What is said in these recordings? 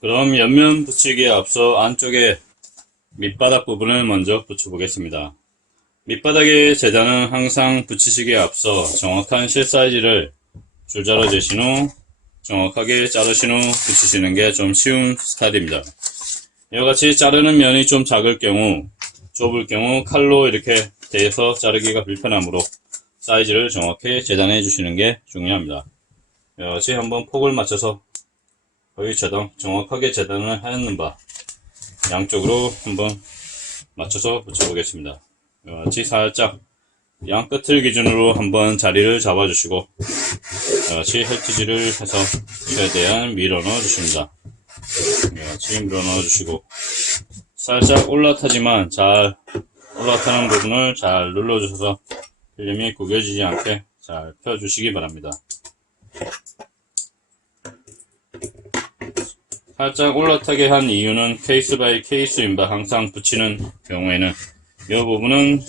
그럼 옆면 붙이기에 앞서 안쪽에 밑바닥 부분을 먼저 붙여보겠습니다. 밑바닥의 재단은 항상 붙이시기에 앞서 정확한 실 사이즈를 줄자로 재신 후 정확하게 자르신 후 붙이시는 게 좀 쉬운 스타일입니다. 이와같이 자르는 면이 좀 작을 경우, 좁을 경우 칼로 이렇게 대서 자르기가 불편하므로 사이즈를 정확히 재단해 주시는 게 중요합니다. 이와같이 한번 폭을 맞춰서 거기처럼 정확하게 재단을 하였는 바 양쪽으로 한번 맞춰서 붙여보겠습니다. 이와같이 살짝 양 끝을 기준으로 한번 자리를 잡아주시고 이와같이 헬트지를 해서 최대한 밀어 넣어주십니다. 이와같이 밀어 넣어주시고 살짝 올라타지만 잘 올라타는 부분을 잘 눌러주셔서 필름이 구겨지지 않게 잘 펴주시기 바랍니다. 살짝 올라타게 한 이유는 케이스 바이 케이스인 바 항상 붙이는 경우에는 이 부분은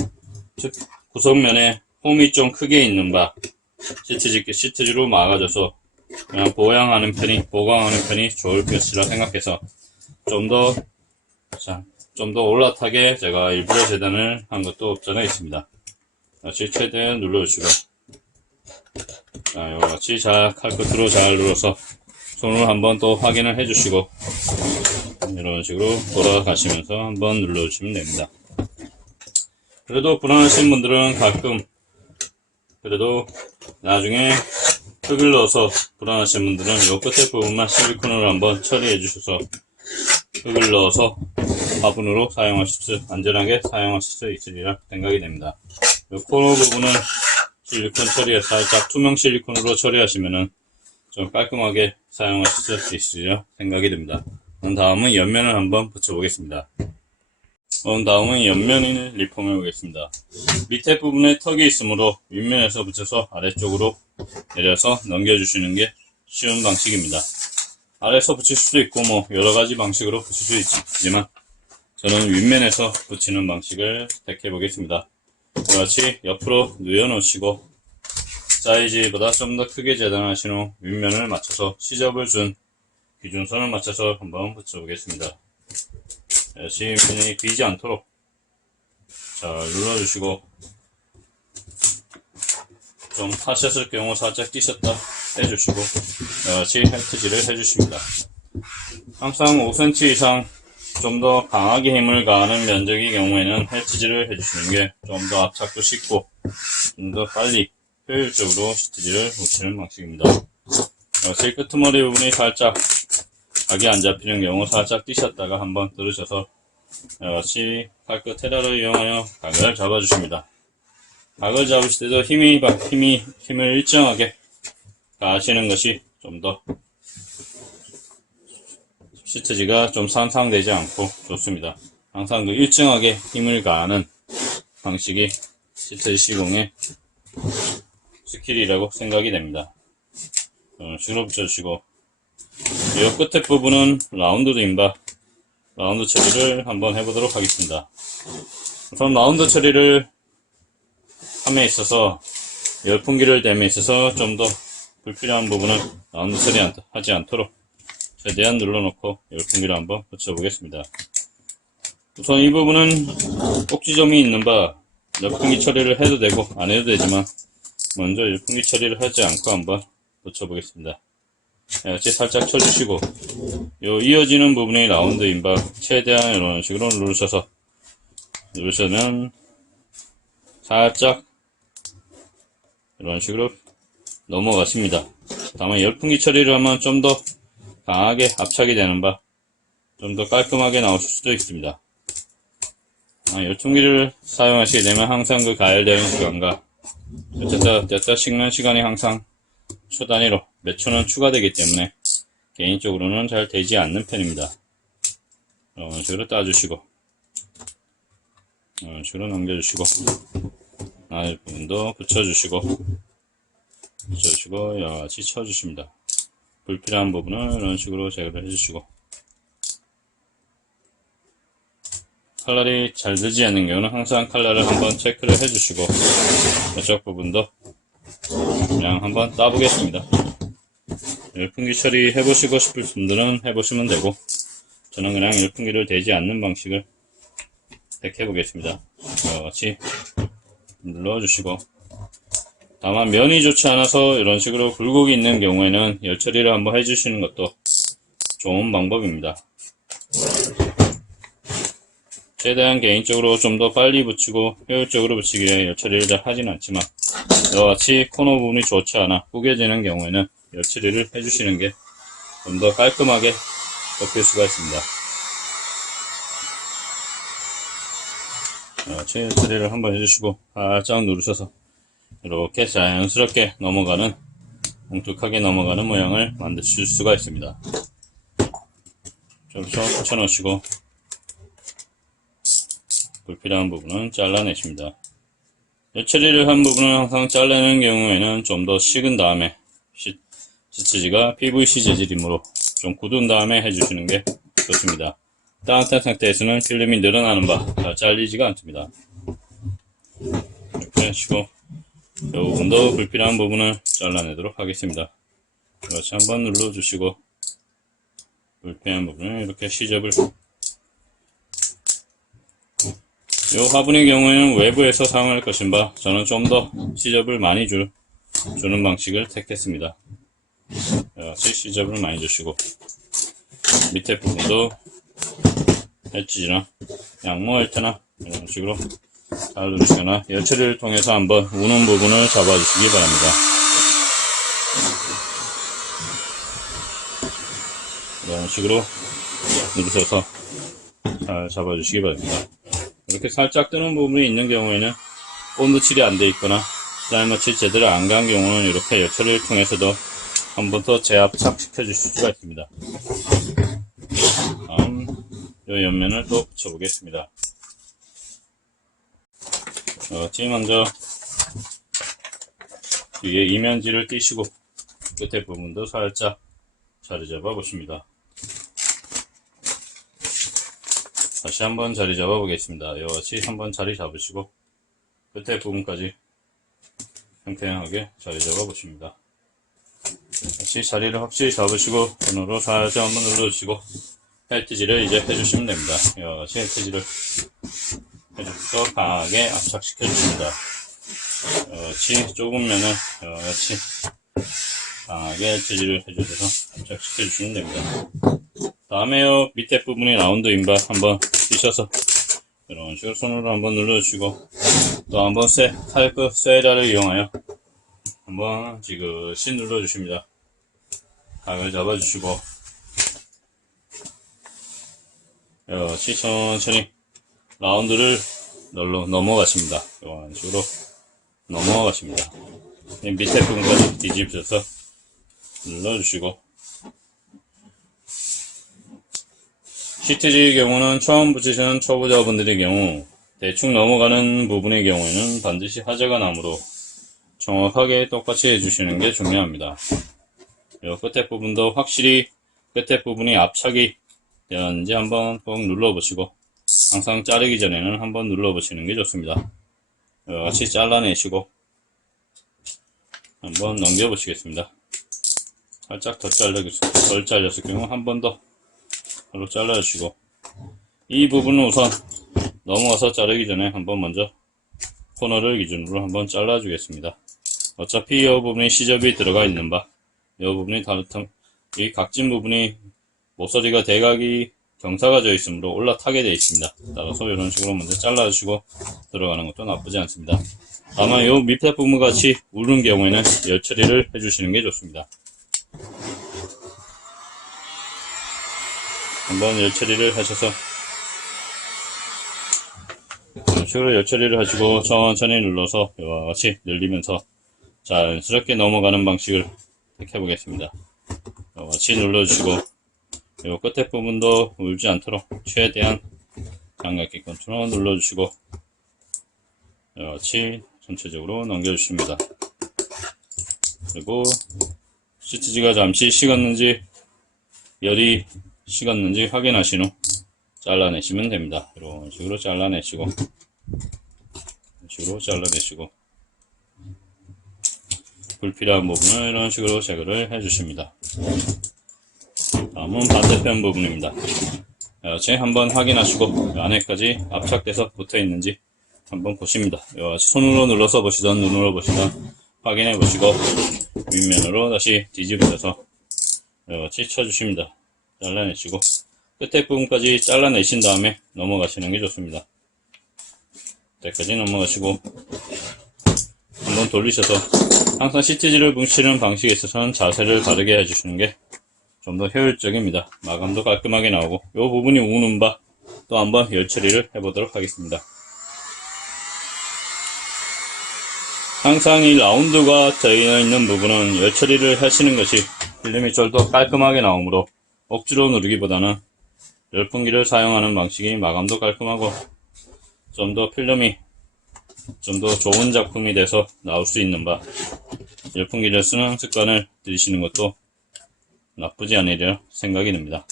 구석면에 홈이 좀 크게 있는 바 시트지로 막아줘서 그냥 보강하는 편이 좋을 것이라 생각해서 좀 더 올라타게 제가 일부러 재단을 한 것도 없잖아 있습니다. 같이 최대한 눌러주시고 이같이 잘 칼끝으로 잘 눌러서 손으로 한번 또 확인을 해주시고 이런 식으로 돌아가시면서 한번 눌러주시면 됩니다. 그래도 불안하신 분들은 가끔 그래도 나중에 흙을 넣어서 불안하신 분들은 이 끝에 부분만 실리콘으로 한번 처리해 주셔서 흙을 넣어서 화분으로 안전하게 사용하실 수 있으리라 생각이 됩니다. 이 코너 부분은 실리콘 처리해서 살짝 투명 실리콘으로 처리하시면은 좀 깔끔하게 사용하실 수 있으리라 생각이 됩니다. 다음은 옆면을 한번 붙여보겠습니다. 다음은 옆면을 리폼해 보겠습니다. 밑에 부분에 턱이 있으므로 윗면에서 붙여서 아래쪽으로 내려서 넘겨주시는 게 쉬운 방식입니다. 아래에서 붙일 수도 있고 여러가지 방식으로 붙일 수 있지만 저는 윗면에서 붙이는 방식을 택해 보겠습니다. 이같이 옆으로 누워 놓으시고 사이즈보다 좀 더 크게 재단하신 후 윗면을 맞춰서 시접을 준 기준선을 맞춰서 한번 붙여 보겠습니다. 이같이 윗면이 비지 않도록 잘 눌러주시고 좀 타셨을 경우 살짝 뛰셨다 해주시고 이같이 헬트질을 해주십니다. 항상 5cm 이상 좀 더 강하게 힘을 가하는 면적의 경우에는 헬트질을 해주시는 게 좀 더 압착도 쉽고 좀 더 빨리 효율적으로 시트질을 붙이는 방식입니다. 이같이 끄트머리 부분이 살짝 각이 안 잡히는 경우 살짝 뛰셨다가 한번 들으셔서 이같이 칼끝 헤라를 이용하여 각을 잡아주십니다. 각을 잡으실 때도 힘을 일정하게 가하시는 것이 좀 더 시트지가 좀 상상되지 않고 좋습니다. 항상 일정하게 힘을 가하는 방식이 시트지 시공의 스킬이라고 생각이 됩니다. 식으로 붙여주시고 이 끝에 부분은 라운드 처리를 한번 해보도록 하겠습니다. 우선 라운드 처리를 함에 있어서 열풍기를 댐에 있어서 좀 더 불필요한 부분은 라운드 처리하지 않도록 최대한 눌러놓고 열풍기를 한번 붙여보겠습니다. 우선 이 부분은 꼭지점이 있는 바 열풍기 처리를 해도 되고 안 해도 되지만 먼저 열풍기 처리를 하지 않고 한번 붙여보겠습니다. 이같이 살짝 쳐주시고 요 이어지는 부분이 라운드인 바 최대한 이런 식으로 누르시면 살짝 이런 식으로 넘어가십니다. 다만 열풍기 처리를 하면 좀 더 강하게 압착이 되는 바 좀 더 깔끔하게 나오실 수도 있습니다. 열풍기를 사용하시게 되면 항상 그 가열되는 시간과 됐다 식는 시간이 항상 초 단위로 몇 초는 추가되기 때문에 개인적으로는 잘 되지 않는 편입니다. 이런 식으로 따주시고 이런 식으로 넘겨주시고 나의 부분도 붙여주시고 이같이 쳐주십니다. 불필요한 부분은 이런 식으로 제거를 해주시고 칼날이 잘 되지 않는 경우는 항상 칼날을 한번 체크를 해주시고 이쪽 부분도 그냥 한번 따보겠습니다. 열풍기 처리 해보시고 싶을 분들은 해보시면 되고, 저는 그냥 열풍기를 대지 않는 방식을 택해 보겠습니다. 이와 같이 눌러주시고, 다만 면이 좋지 않아서 이런 식으로 굴곡이 있는 경우에는 열 처리를 한번 해주시는 것도 좋은 방법입니다. 최대한 개인적으로 좀 더 빨리 붙이고 효율적으로 붙이기 위해 열 처리를 잘 하진 않지만, 이와 같이 코너 부분이 좋지 않아 구겨지는 경우에는 열 처리를 해주시는 게 좀 더 깔끔하게 덮일 수가 있습니다. 열 처리를 한번 해주시고 살짝 누르셔서 이렇게 자연스럽게 넘어가는, 뭉툭하게 넘어가는 모양을 만드실 수가 있습니다. 좀 붙여놓으시고 불필요한 부분은 잘라내십니다. 열 처리를 한 부분은 항상 잘라내는 경우에는 좀 더 식은 다음에, 시치지가 PVC 재질이므로 좀 굳은 다음에 해주시는 게 좋습니다. 따뜻한 상태에서는 필름이 늘어나는 바 잘리지가 않습니다. 이렇게 하시고 이 부분도 불필요한 부분을 잘라내도록 하겠습니다. 이렇게 한번 눌러주시고 불필요한 부분을 이렇게 시접을, 이 화분의 경우에는 외부에서 사용할 것인가 저는 좀 더 시접을 많이 주는 방식을 택했습니다. 이렇게 시접을 많이 주시고, 밑에 부분도 엣지나 양모 헬트나 이런 식으로 잘 누르시거나 열 처리를 통해서 한번 우는 부분을 잡아주시기 바랍니다. 이런 식으로 누르셔서 잘 잡아주시기 바랍니다. 이렇게 살짝 뜨는 부분이 있는 경우에는 본드 칠이 안 돼 있거나 프라이머 칠 제대로 안 간 경우는 이렇게 열 처리를 통해서도 한 번 더 재압착 시켜주실 수가 있습니다. 다음 이 옆면을 또 붙여보겠습니다. 먼저 뒤에 이면지를 띄시고 끝에 부분도 살짝 자리 잡아 보십니다. 다시 한번 자리 잡아 보겠습니다. 이와 같이 한번 자리 잡으시고 끝에 부분까지 평평하게 자리 잡아 보십니다. 다시 자리를 확실히 잡으시고 손으로 살짝 한번 눌러주시고 헬트질을 이제 해주시면 됩니다. 이와 같이 헬트질을 해줘서 강하게 압착시켜 주십니다. 이와 같이 좁은 면을 이와 같이 강하게 헬트질을 해주셔서 압착시켜 주시면 됩니다. 다음에 요 밑에 부분이 라운드 인발 한번 띄셔서 이런 식으로 손으로 한번 눌러주시고, 또 한번 칼끝 쇠자를 이용하여 한번 지그시 눌러주십니다. 각을 잡아주시고 이렇게 천천히 라운드를 넘어가십니다. 이런 식으로 넘어가십니다. 밑에 부분까지 뒤집어서 눌러주시고, 시트지의 경우는 처음 붙이시는 초보자분들의 경우 대충 넘어가는 부분의 경우에는 반드시 하자가 나므로 정확하게 똑같이 해주시는 게 중요합니다. 이 끝에 부분도 확실히 끝에 부분이 압착이 되었는지 한번 꼭 눌러보시고, 항상 자르기 전에는 한번 눌러보시는 게 좋습니다. 이와 같이 잘라내시고 한번 넘겨보시겠습니다. 살짝 덜 잘렸을 경우 한 번 더 바로 잘라주시고, 이 부분은 우선 넘어가서 자르기 전에 한번 먼저 코너를 기준으로 한번 잘라주겠습니다. 어차피 이 부분이 시접이 들어가 있는 바, 이 부분이 이 각진 부분이 모서리가 대각이 경사가 져 있으므로 올라타게 되어 있습니다. 따라서 이런 식으로 먼저 잘라주시고 들어가는 것도 나쁘지 않습니다. 다만 이 밑에 부분 같이 우는 경우에는 열 처리를 해주시는 게 좋습니다. 한번 열 처리를 하셔서 이런 식으로 열 처리를 하시고 천천히 눌러서 이와 같이 늘리면서 자연스럽게 넘어가는 방식을 택해 보겠습니다. 이와 같이 눌러주시고 이 끝에 부분도 울지 않도록 최대한 장갑기 컨트롤 눌러주시고 이와 같이 전체적으로 넘겨주십니다. 그리고 시트지가 잠시 식었는지 열이 식었는지 확인하신 후 잘라내시면 됩니다. 이런 식으로 잘라내시고 불필요한 부분을 이런 식으로 제거를 해주십니다. 다음은 반대편 부분입니다. 이같이 한번 확인하시고 안에까지 압착돼서 붙어있는지 한번 보십니다. 이같이 손으로 눌러서 보시던 눈으로 보시던 확인해 보시고 윗면으로 다시 뒤집으셔서 이같이 쳐주십니다. 잘라내시고 끝에 부분까지 잘라내신 다음에 넘어가시는 게 좋습니다. 끝에까지 넘어가시고 한번 돌리셔서 항상 시트지를 뭉치는 방식에 있어서는 자세를 다르게 해주시는 게 좀 더 효율적입니다. 마감도 깔끔하게 나오고 이 부분이 우는 바 또 한번 열 처리를 해보도록 하겠습니다. 항상 이 라운드가 되어 있는 부분은 열 처리를 하시는 것이 필름이 좀 더 깔끔하게 나오므로 억지로 누르기보다는 열풍기를 사용하는 방식이 마감도 깔끔하고 좀 더 필름이 좀 더 좋은 작품이 돼서 나올 수 있는 바 열풍기를 쓰는 습관을 들이시는 것도 나쁘지 않으리라 생각이 듭니다.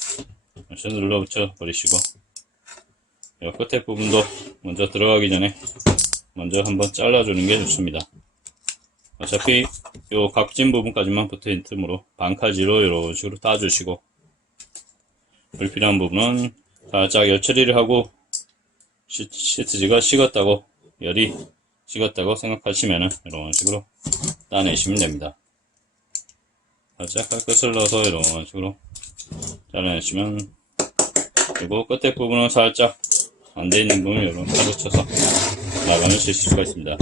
다시 눌러붙여 버리시고 이 끝에 부분도 먼저 들어가기 전에 먼저 한번 잘라주는 게 좋습니다. 어차피 이 각진 부분까지만 붙어있는 틈으로 반칼질로 이런 식으로 따주시고 불필요한 부분은 살짝 열 처리를 하고 시트지가 식었다고 열이 식었다고 생각하시면 이런 식으로 따내시면 됩니다. 살짝 칼끝을 넣어서 이런 식으로 잘라내시면, 그리고 끝에 부분은 살짝 안 돼 있는 부분을 이런 칼로 쳐서 마감을 지실 수가 있습니다.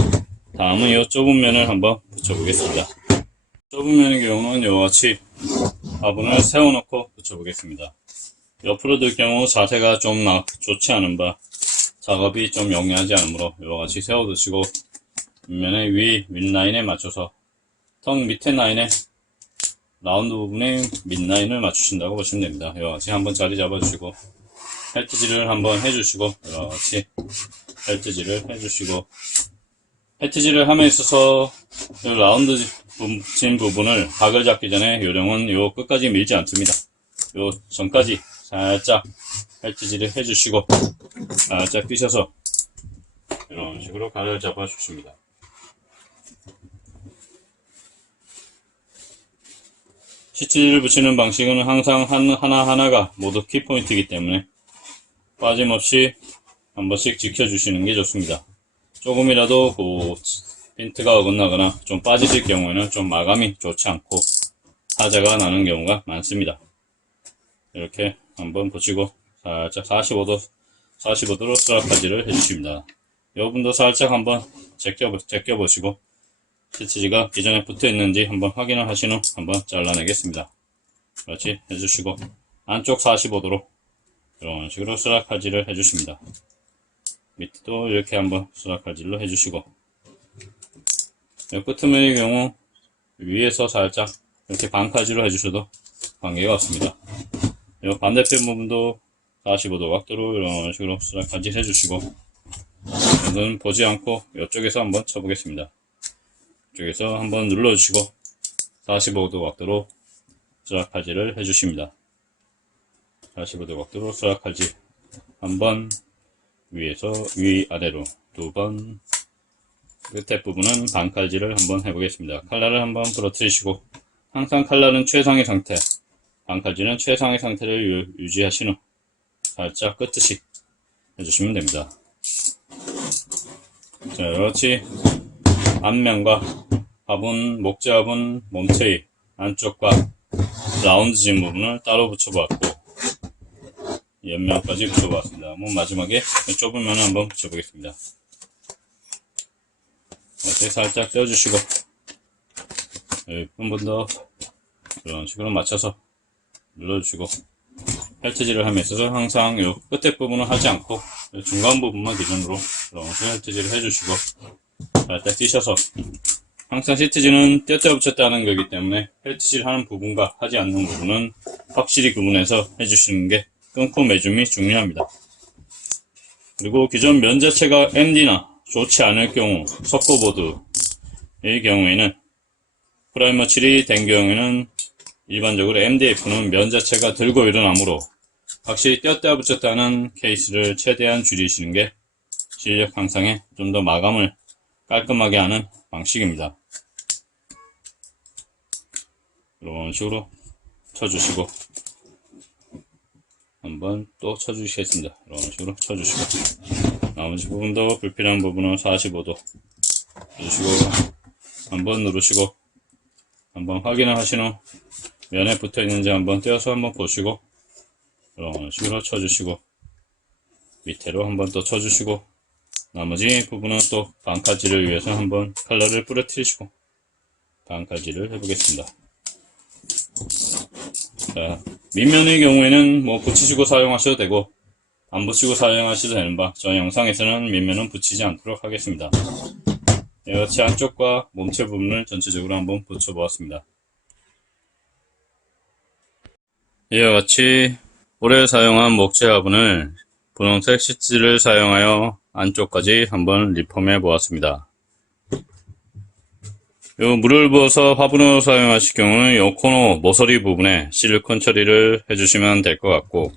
다음은 이 좁은 면을 한번 붙여보겠습니다. 좁은 면의 경우는 이같이 화분을 세워놓고 붙여보겠습니다. 옆으로 들 경우 자세가 좀 좋지 않은 바 작업이 좀 용이하지 않으므로 이같이 세워두시고 윗면의 윗라인에 맞춰서 턱 밑에 라인에 라운드 부분에 밑라인을 맞추신다고 보시면 됩니다. 이같이 한번 자리 잡아주시고 헬트질을 한번 해주시고 이렇게 헬트질을 해주시고 헬트질을 함에 있어서 라운드 붙인 부분을 각을 잡기 전에 요령은 요 끝까지 밀지 않습니다. 요 전까지 살짝 헬트질을 해주시고 살짝 뛰셔서 이런 식으로 각을 잡아 주십니다. 시트지를 붙이는 방식은 항상 하나하나가 모두 키포인트이기 때문에 빠짐없이 한 번씩 지켜주시는 게 좋습니다. 조금이라도 핀트가 어긋나거나 좀 빠지실 경우에는 좀 마감이 좋지 않고 하자가 나는 경우가 많습니다. 이렇게 한번 붙이고 살짝 45도로 스라카지를 해주십니다. 이 부분도 살짝 한번 제껴보시고 시트지가 기존에 붙어 있는지 한번 확인을 하신 후 한번 잘라내겠습니다. 그렇지 해주시고 안쪽 45도로 이런 식으로 스라카지를 해주십니다. 밑도 이렇게 한번 스라카지를 해주시고 끝면의 경우 위에서 살짝 이렇게 반카지로 해주셔도 관계가 없습니다. 이 반대편 부분도 45도 각도로 이런 식으로 스라카지 해주시고 이것은 보지 않고 이쪽에서 한번 쳐보겠습니다. 이쪽에서 한번 눌러주시고 45도 각도로 스라카지를 해주십니다. 45도 각도로 스라카지 한번 위에서 위아래로 두번 끝에 부분은 반칼질을 한번 해보겠습니다. 칼날을 한번 부러뜨리시고 항상 칼날은 최상의 상태, 반칼질은 최상의 상태를 유지하신 후 살짝 끝듯이 해주시면 됩니다. 자, 이렇지 앞면과 화분, 목재 화분, 몸체의 안쪽과 라운드 진 부분을 따로 붙여보았고 옆면까지 붙여보았습니다. 마지막에 좁은 면을 한번 붙여보겠습니다. 이렇게 살짝 떼어주시고 한 번 더 이런 식으로 맞춰서 눌러주시고 헬트질을 함에 있어서 항상 이 끝에 부분은 하지 않고 중간 부분만 기준으로 이렇게 헬트질을 해주시고 살짝 뛰셔서 항상 시트지는 떼었다 붙였다 하는 거기 때문에 헬트질 하는 부분과 하지 않는 부분은 확실히 구분해서 해주시는 게 끊고 매줌이 중요합니다. 그리고 기존 면 자체가 MD나 좋지 않을 경우 석고보드의 경우에는 프라이머 칠이 된 경우에는 일반적으로 MDF는 면 자체가 들고 일어나므로 확실히 떼었다 붙였다 하는 케이스를 최대한 줄이시는 게 실력 향상에 좀 더 마감을 깔끔하게 하는 방식입니다. 이런 식으로 쳐주시고 한번 또 쳐주시겠습니다. 이런 식으로 쳐주시고 나머지 부분도 불필요한 부분은 45도 해주시고 한번 누르시고 한번 확인을 하신 후 면에 붙어 있는지 한번 떼어서 한번 보시고 이런 식으로 쳐주시고 밑으로 한번 또 쳐주시고 나머지 부분은 또 반칼질을 위해서 한번 컬러를 뿌려뜨리시고 반칼질을 해보겠습니다. 자, 밑면의 경우에는 뭐 붙이시고 사용하셔도 되고 안 붙이고 사용하셔도 되는 바, 저 영상에서는 밑면은 붙이지 않도록 하겠습니다. 이와 같이 안쪽과 몸체 부분을 전체적으로 한번 붙여 보았습니다. 이와 같이 오래 사용한 목재 화분을 분홍색 시트를 사용하여 안쪽까지 한번 리폼해 보았습니다. 요 물을 부어서 화분으로 사용하실 경우는 요 코너 모서리 부분에 실리콘 처리를 해주시면 될 것 같고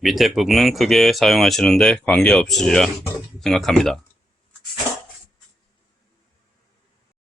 밑에 부분은 크게 사용하시는데 관계없으리라 생각합니다.